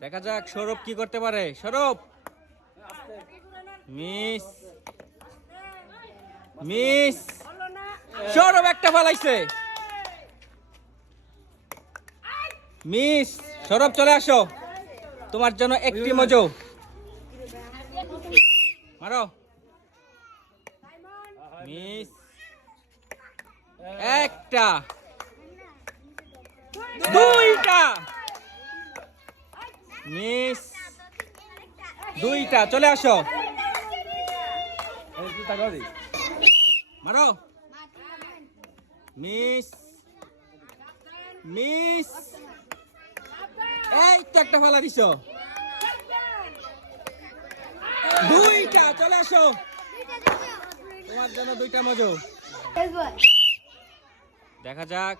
দেখা যাক সৌরভ কি করতে পারে। সৌরভ মিস মিস, সৌরভ একটা ফালাইছে, মিস। সৌরভ চলে আসো, তোমার জন্য একটি মজো। মারো, মিস। একটা, দুইটা, মিস। দুইটা, চলে আসো, মারো, মিস মিস। এই তো একটা ফালা দিছো। দুইটা, চলে আসো, তোমার জন্য দুইটা মজো। দেখা যাক,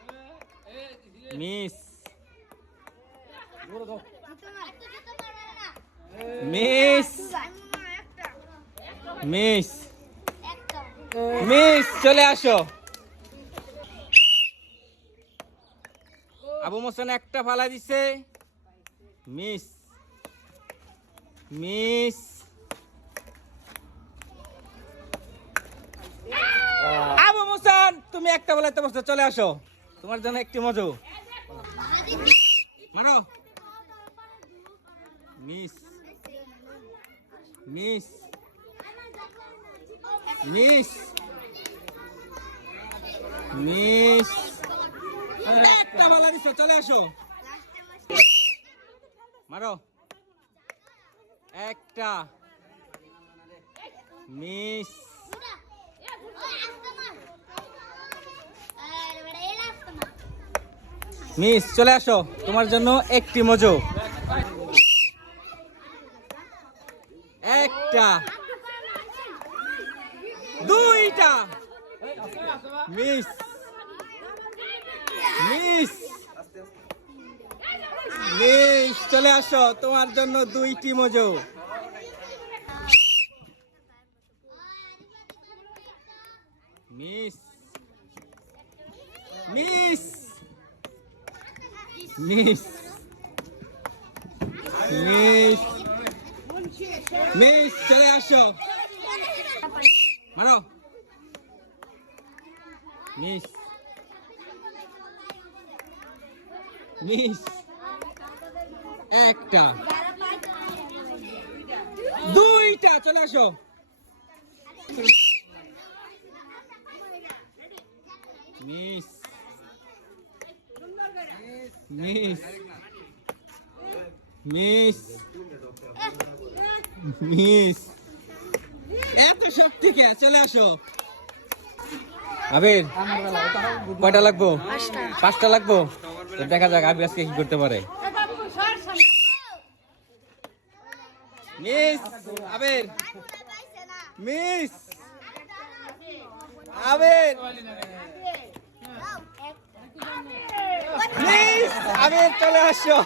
মিস মিস মিস মিস, চলে আসো। আবু মোসান একটা ফালা দিছে, মিস মিস। আবু মোসান তুমি একটা বলাইতে বসছো, চলে আসো, তোমার জন্য একটি মজো। মারো, মিস মিস মিস মিস। একটা বালা দিছো, চলে আসো, মারো। একটা, মিস মিস, চলে আসো, তোমার জন্য একটি মজো। একটা, দুইটা, মিস মিস মিস, চলে আসো, তোমার জন্য দুইটি মজো। Miss miss miss miss miss, চলে আসো, মারো, মিস মিস। একটা, দুইটা, চলে আসো, মিস মিস মিস মিস। এত সব ঠিক আছে, চলে আসো। আবির কয়টা লাগবো? পাঁচটা লাগবো। তো দেখা যাক আবির আজকে কি করতে পারে। মিস আবির, মিস আবির, মিস আবির, চলে আসো।